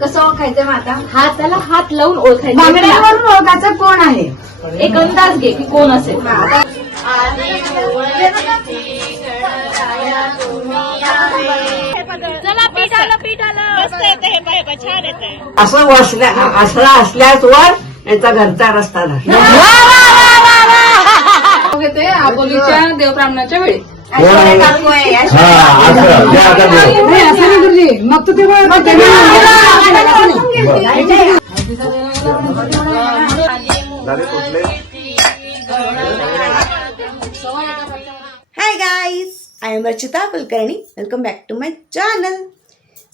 कसं ओळखायचं मग आता हाताला हात लावून ओळखायचं. बांगड्यावरून ओळखायचं कोण आहे? एक अंदाज घे की कोण असेल. चला पीठ आलं पीठ आलं. हे असं वसल्या असला असल्यास वर यांचा घरचा रस्ता धरला घेते आबोलीच्या देवब्राह्मणाच्या वेळी. मग तू hi guys I am Archita Kulkarni welcome back to my channel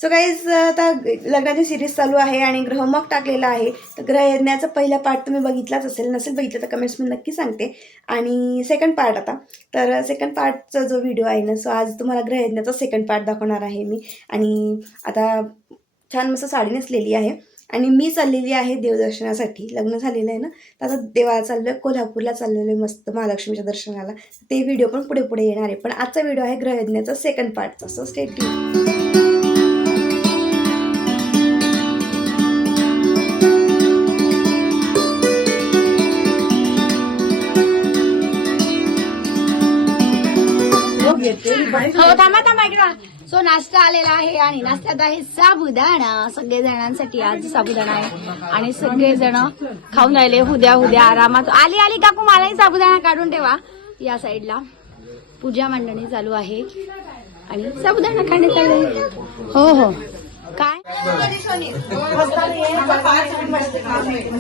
so guys आता लग्नाची सिरीज चालू आहे आणि ग्रहमक टाकलेला आहे. तर ग्रह यज्ञाचा पहिला पार्ट तुम्ही बघितलाच असेल नसेल बघितलं तर कमेंट्समध्ये नक्की सांगते. आणि सेकंड पार्ट आता. तर सेकंड पार्टचा जो व्हिडिओ आहे ना सो आज तुम्हाला ग्रहयज्ञाचा सेकंड पार्ट दाखवणार आहे मी. आणि आता छान मस्त साडी नेसलेली आहे. आणि मी चाललेली आहे देवदर्शनासाठी. लग्न झालेलं आहे ना तर आता देवा चाललो आहे कोल्हापूरला चाललेलो आहे मस्त महालक्ष्मीच्या दर्शनाला. ते व्हिडिओ पण पुढे पुढे येणार आहे. पण आजचा व्हिडिओ आहे ग्रहयज्ञाचा सेकंड पार्टचा सो स्टेट हो थांबा थांबा इकडं सो नाश्ता आलेला आहे आणि नाश्त्यात आहे साबुदाणा. सगळे जणांसाठी आज साबुदाणा आहे. आणि सगळे जण खाऊन राहिले. हुद्या हुद्या आरामात. आली आली काकू मलाही साबुदाणा काढून ठेवा. या साईडला. पूजा मांडणी चालू आहे. आणि साबुदाणा खाण्यात आले. हो हो.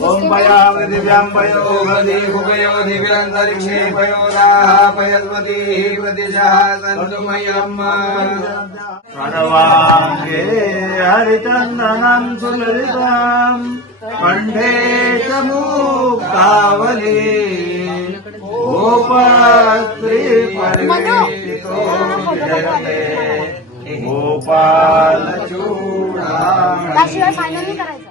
ओम पया दिव्यांबयो हृदि भुगयो दिव्यांतरिक्षे पयोराः पयस्वती प्रतिशः सन्तुमयम् प्रणवाङ्गे हरिचन्दनम् सुललितम् कण्ठे च मुक्तावली गोपस्त्री परिवेशितो विजयते गोपाल त्याशिवाय फायनल नाही करायचं.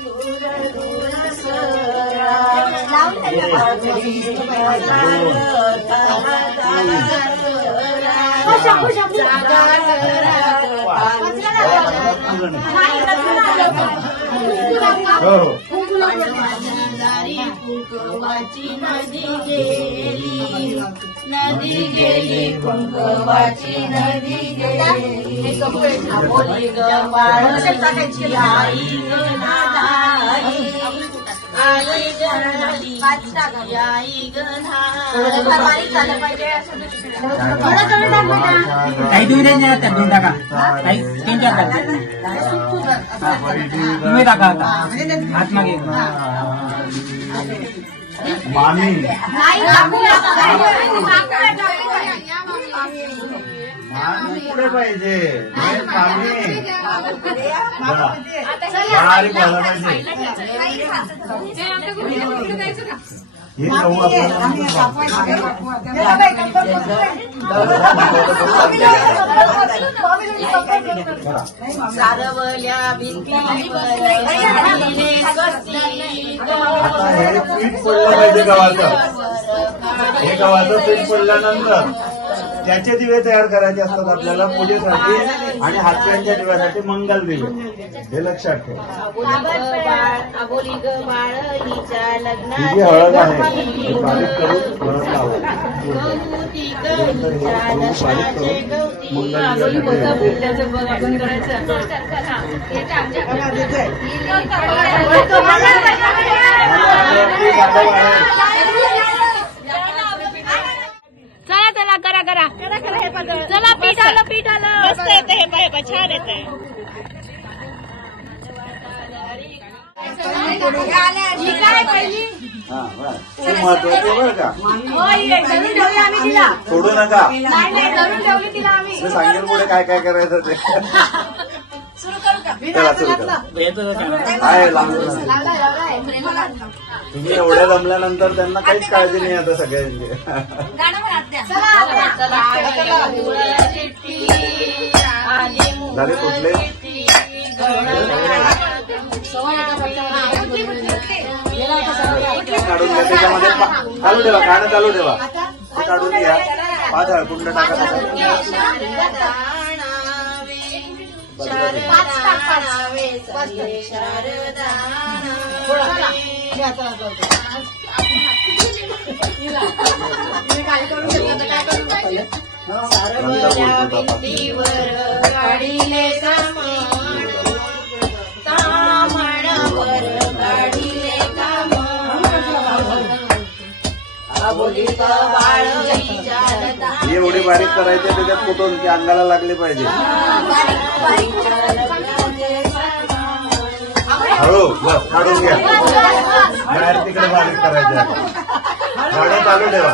नदी गेली कुंकवाची कुंकवाचे बोटं ओढले. हे पुढे जा. आई तिकडे हो हो काही तुम्ही त्यांच्या हातात देऊन टाका. काही त्यांच्या हातात तुम्ही टाका आता. हात मागे. मामी. मामी पुढे पाहिजे. हे. बारीक झालं पाहिजे. ही नऊ आपल्याला आता हे पीठ पडलं पाहिजे गव्हाचं हे गव्हाचं पीठ पडल्यानंतर त्याचे दिवे तयार करायचे असतात आपल्याला पूजेसाठी आणि हातव्यांच्या दिव्यासाठी मंगल दिवे. हे लक्षात ठेव. ही जी हळद आहे ती बारीक करून हळद लावायची नंतर हे हळद बारीक करून मंगल दिव्यासाठी चला करा करा पाय पाय छान येत आहे हा बरं. हे महत्वाची आहे बरं का. सोडू नका. मी सांगेल पुढे काय काय करायचं ते. चला सुरू करा. आहे लांब तुम्ही एवढ्या जमल्यानंतर त्यांना काहीच काळजी नाही आता सगळ्यांची. झाले कुठले काढून घ्या त्याच्यामध्ये चालू ठेवा खाणं चालू ठेवा. ते काढून घ्या? पाच कुंड टाका? त्याच्यात. नंतर बोलतो काढिले का एवढी बारीक करायची त्याच्यात कुठून की अंगाला लागली पाहिजे. हळू बस काढून घ्या. बाहेर तिकडे बारीक करायचे. गाडं चालू ठेवा.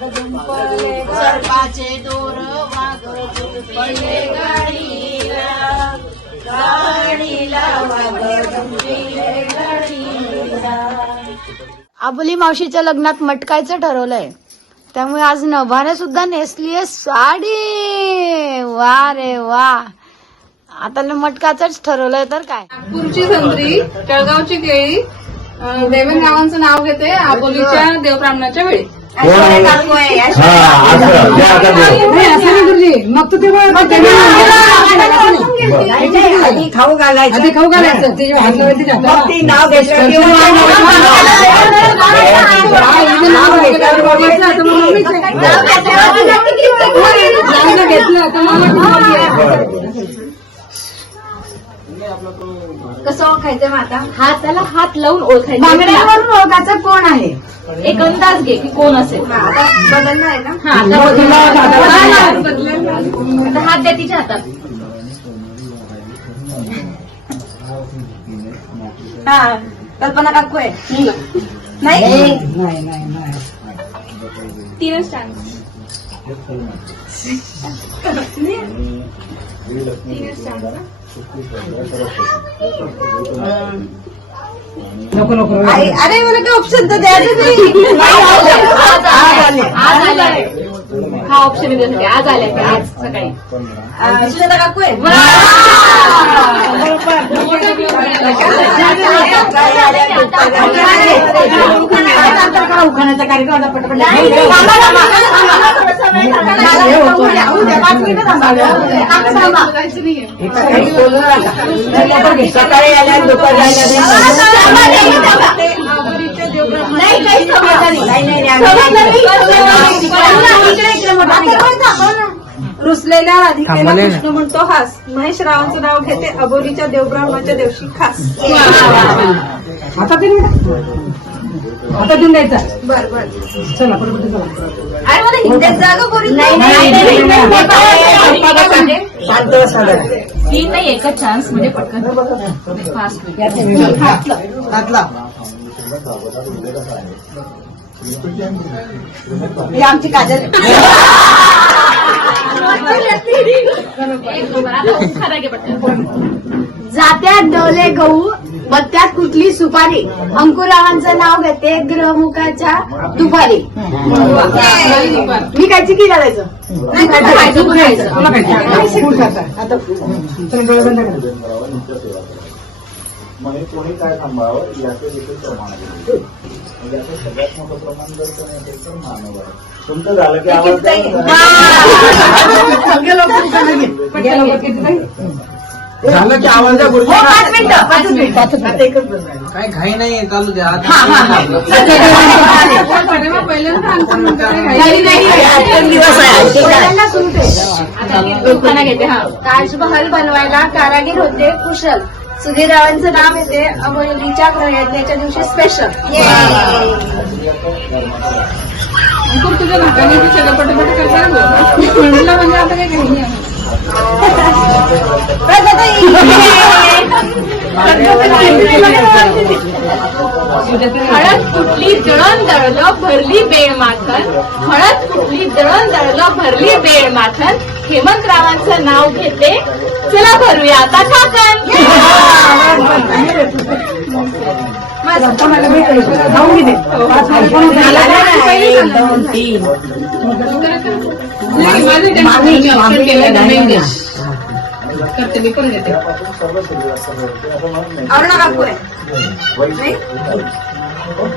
कोणाचं ताट नाही येत. आबोली मावशीच्या लग्नात मटकायचं ठरवलंय. त्यामुळे आज नभाने सुद्धा नेसलीये साडी. वा रे वा. आता मटकाचंच ठरवलंय तर काय? नागपूरची संत्री जळगावची केळी गावांचं नाव घेते आबोलीच्या देवब्राह्मणाच्या वेळी. हा. मग तू खाऊ घालायचं. आधी खाऊ घालायचं. मग ती नाव घेतलं कसं ओळखायचं मग आता हाताला हात लावून ओळखायचं बांगड्यावरून ओळखायचं कोण आहे? एक अंदाज घे की कोण असेल. आता बदलणार आहे ना? हा, आता बदलला. आता हात द्या तिच्या हातात. हा कल्पना काकू आहे नाही? तीनच चान्स अरे मला काय ऑप्शन तर द्यायचं नाही. आज आले. हा ऑप्शन आज आले ते आज सकाळी. सुजाता काकू आहे उखाण्याचा कार्यक्रम पटपट. सकाळी आल्या दुपारी. रुसलेल्या राधिकेला कृष्ण म्हणतो हास महेश रावांचं नाव घेते अबोलीच्या देवब्राह्मणाच्या दिवशी खास. आता आता देऊन द्यायचा. बर बर. चला पटपट चला बोली नाही, नाही, नाही, नाही, नाही. शांत साधा ही नाही एकच चान्स म्हणजे पटकन. फास्ट ही आमची काजल जात्यात डोले गहू बत्त्यात कुठली सुपारी अंकुरावांचं नाव घेते ग्रहमुखाच्या दुपारी मी काय चिकी घालायचं आता हे कोणी काय थांबावं याचं देखील प्रमाण आहे. म्हणजे याचं सगळ्यात मोठं प्रमाण जर कोणी असेल तर मानव आहे. तुमचं झालं की आवाज झालं की आवाज हो, पाच मिनिटं पाचच मिनिटं. आता एकच बस. काय घाई नाही चालू द्या. पहिल्यांदा. घेते हा. ताजमहल बनवायला कारागीर होते कुशल. सुधीररावांचं नाव येते. अमोलीच्या ग्रहयज्ञाच्या दिवशी स्पेशल खूप तुझ्या नाकाने तू सगळं पटपट करता म्हणलं म्हणजे आता काही काही नाही हळद कुठली जळण दळलं भरली बेळ माथन हळद कुठली जळण दळलं भरली बेळ माथन हेमंतरावांचं नाव घेते. चला भरूया आता ठाकण. एक, दोन, तीन. करते मी करून देते. नाही अरुणा काकू आहे.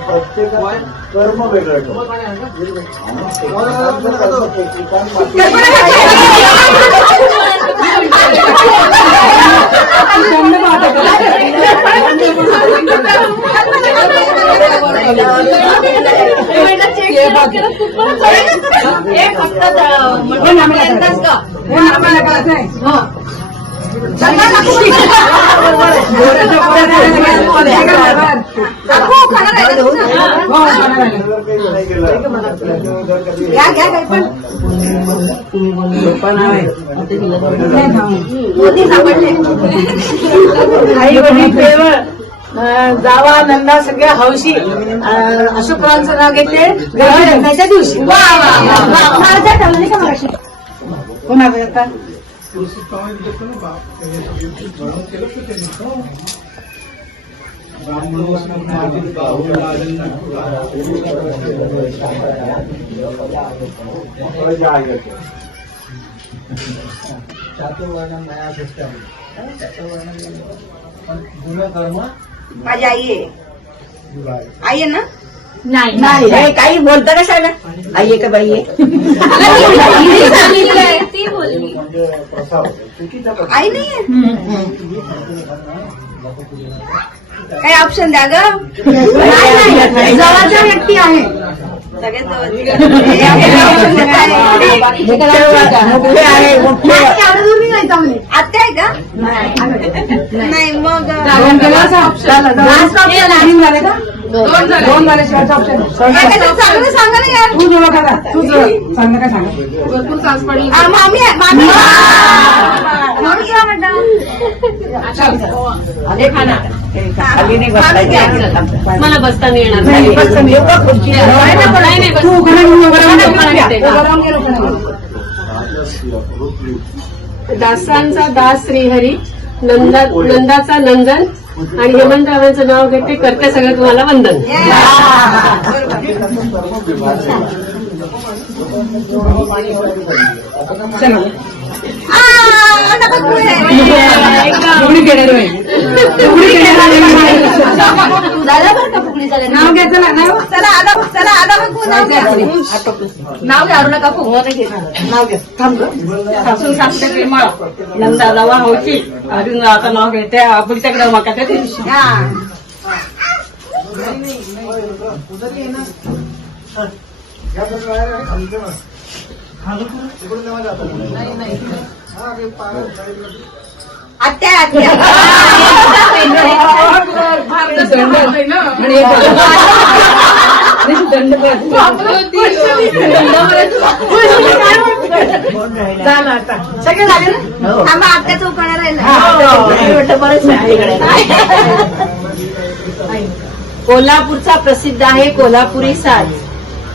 प्रत्येकाचं कर्म वेगळं ठेवतं. आणि एकेकांचं कर्म एकेकांपासून एक फक्त म्हणून नाही गेलं घ्या घ्या काही पण मोदी सापडले आई वडील देव जावा नंदा सगळ्या हौशी अशोकरांचं नाव घेतले दिवशी कोण आता? नाव घेते ग्रह लग्नाच्या दिवशी कोणाचं आता थोडं आहे येते. माझी आई आहे आई आहे ना नाही हे काही बोलतं कशाला आई आहे का बाई बोलली आई नाही काही ऑप्शन द्या ग जवळच्या व्यक्ती आहे। सगळ्यात जवळची. आहे। मोठे आत्या आहे का? नाही. मग दोन झाले एखादं चांगलं सांगा ना यार भरपूर सास पडली आ, मामी आहे, मामी मामी काय म्हणता खाली नाही बसता मला बसता येणार नाही बसता मी एवढा खुर्ची नाही नाही. बस. दासांचा दास श्रीहरी नंदा नंदाचा नंदन आणि हेमंतरावांचं नाव घेते करते सगळं तुम्हाला वंदन. आ, नका का? नाव घ्यायचं ना नाव. चला आता चला बघू नाव घ्या. नाव घ्या अरुणा काकू. नाव घ्या. थांब गं. सासू सासरे प्रेमळ नंदा जावा होती. अजून आता नाव घेते. आपुलच्याकडे मकाच्या दिवशी. हा. आत्या सगळे झाले ना? आम्हा राहिलं. कोल्हापूरचा प्रसिद्ध आहे कोल्हापुरी साज.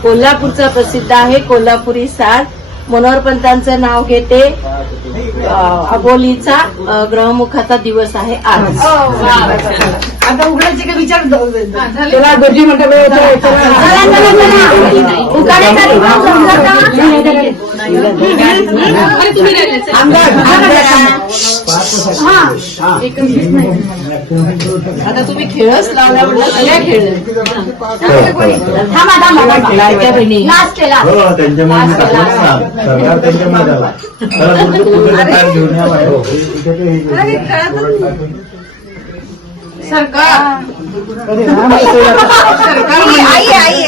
कोल्हापूरचा प्रसिद्ध आहे कोल्हापुरी साज. मनोहरपंतांचं नाव घेते. अबोलीचा ग्रहमुखाचा दिवस आहे आज. आता उघडायचे का विचार? तुला चला. आता तुम्ही खेळच लावला खेळ थांबा थांबा हो सरकार त्यांच्यामुळे झाला त्याला पुढचं पुढचं काय घेऊन या बाहेर. इथे ते हे घेऊन या. आई आई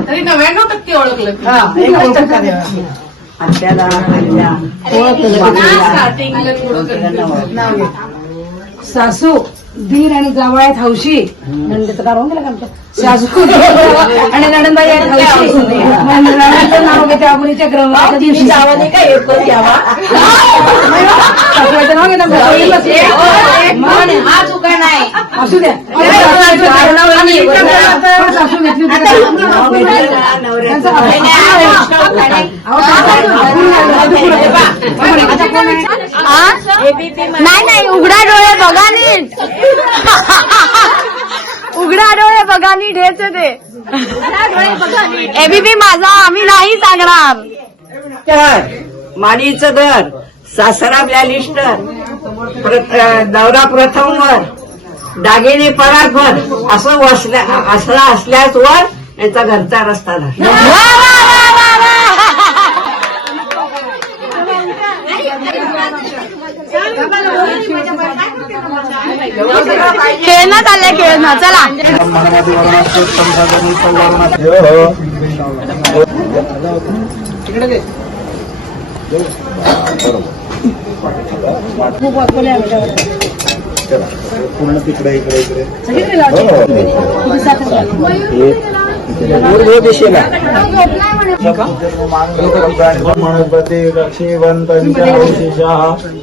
तरी नव्याण्णव टक्के ओळखलं. आत्याला आईला कन्फ्युजन. सासू धीर आणि जावळ आहेत हौशी नंदेचं कारण गेलं का आमच्या सासू आणि नणंदबाई आहेत हौशी नणंदचं नाव घेते दिवशी जावाने काय सासूबाईचं नाव हा चुका नाही असू द्या सासू घेतली? नाही नाही उघडा डोळे बघा नीट उघडा डोळे बघा नीट हेच ते एबीपी माझा आम्ही नाही सांगणार. तर माडीचं घर सासरा ब्लॅलिस्टर नवरा प्रथम वर दागिने परात वर असं असला असल्यास वर यांचा घरचा रस्ता झाला वा, वा, वा, वा, वा. खेळणं चाललंय खेळणं. चला. पूर्ण तिकडे इकडे इकडे. दिशेला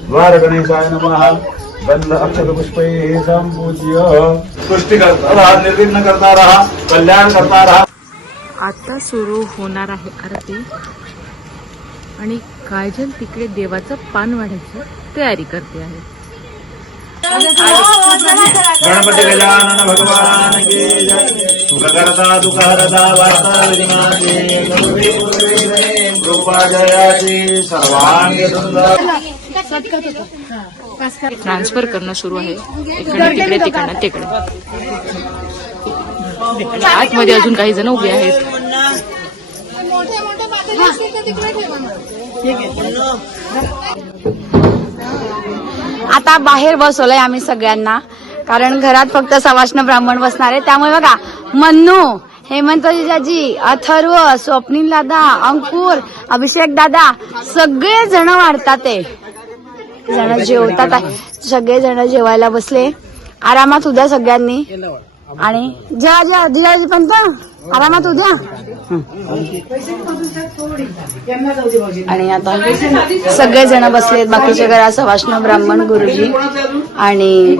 द्वार गणेशाय नमः बंद अक्षर संपूज्य सृष्टी निर्विघ्न कल्याण आता सुरू होणार आहे आरती. आणि काजल तिकडे देवाचं पान वाढायची तयारी करते आहे. गणपती गजानन भगवान की सुखकर्ता दुःखहरता वार्ता विघ्नाची गरुडी पुरवी कृपा जयाची सर्वांगी सुंदर ट्रान्सफर करणं सुरू आहे इकडे तिकडे तिकडनं तिकडे आतमध्ये अजून काही जण उभे आहेत आता बाहेर बसवलंय आम्ही सगळ्यांना. कारण घरात फक्त सवाष्ण ब्राह्मण बसणार आहे त्यामुळे बघा मन्नू हेमंत जिजाजी अथर्व स्वप्नील दादा अंकुर अभिषेक दादा सगळे जण वाढतात ते जण जेवतात सगळे जण जेवायला बसले. आरामात उद्या सगळ्यांनी. आणि जेवा जेवा जिजाजी पण आरामात उद्या. आणि आता सगळे जण बसलेत बाकीच्या घरात सवाष्ण ब्राह्मण गुरुजी आणि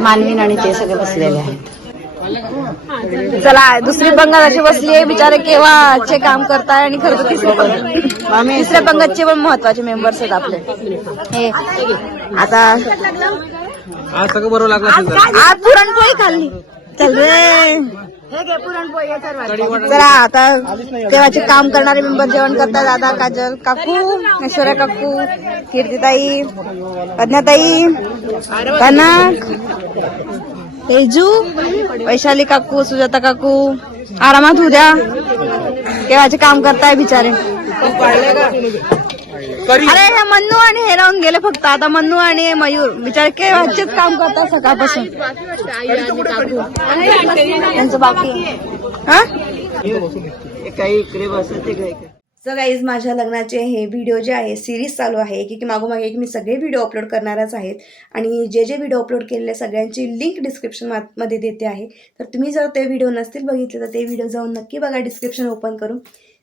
मानवीन आणि ते सगळे बसलेले आहेत. चला दुसरी पंगत अशी बसली आहे बिचारे केव्हाचे काम करताय आणि खरं तिसऱ्या पंगत. तिसऱ्या पंगतचे पण महत्त्वाचे मेंबर्स आहेत आपले. हे आता आज सगळं बरोबर लागलं आज पुरणपोळी खाल्ली. चल रे. हे हे. चला आता देवाचे काम करणारे मेंबर जेवण करतात दादा काजल काकू ऐश्वर्या काकू कीर्तिताई प्रज्ञाताई कनक तेजू वैशाली काकू सुजाता काकू आरामात उद्या. केव्हाचे काम करताय बिचारे. अरे हे मन्नू आणि हे राहून गेले फक्त. आता मन्नू आणि मयूर बिचारे केव्हाचेच काम करतात सकाळपासून. त्यांचं बाकी. हा? काही इकडे बसते सो गाईज माझ्या लग्नाचे हे व्हिडिओ जे आहे सिरीज चालू आहे. की की मागोमागे एक मी सगळे व्हिडिओ अपलोड करणारच आहेत. आणि जे जे व्हिडिओ अपलोड केलेले सगळ्यांची लिंक डिस्क्रिप्शनमध्ये देते आहे. तर तुम्ही जर ते व्हिडिओ नसतील बघितले तर ते व्हिडिओ जाऊन नक्की बघा डिस्क्रिप्शन ओपन करून.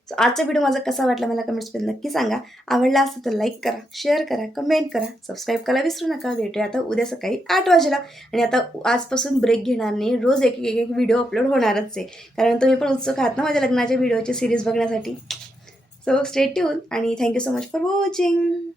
सो आजचा व्हिडिओ माझा कसा वाटला मला कमेंट्समध्ये नक्की सांगा. आवडला असेल तर लाईक करा शेअर करा कमेंट करा सबस्क्राईब करायला विसरू नका. भेटूया आता उद्या सकाळी आठ वाजेला. आणि आता आजपासून ब्रेक घेणार नाही. रोज एक एक एक व्हिडिओ अपलोड होणारच आहे. कारण तुम्ही पण उत्सुक आहात ना माझ्या लग्नाच्या व्हिडिओची सिरीज बघण्यासाठी. सो स्टे ट्यून आणि thank you so much for watching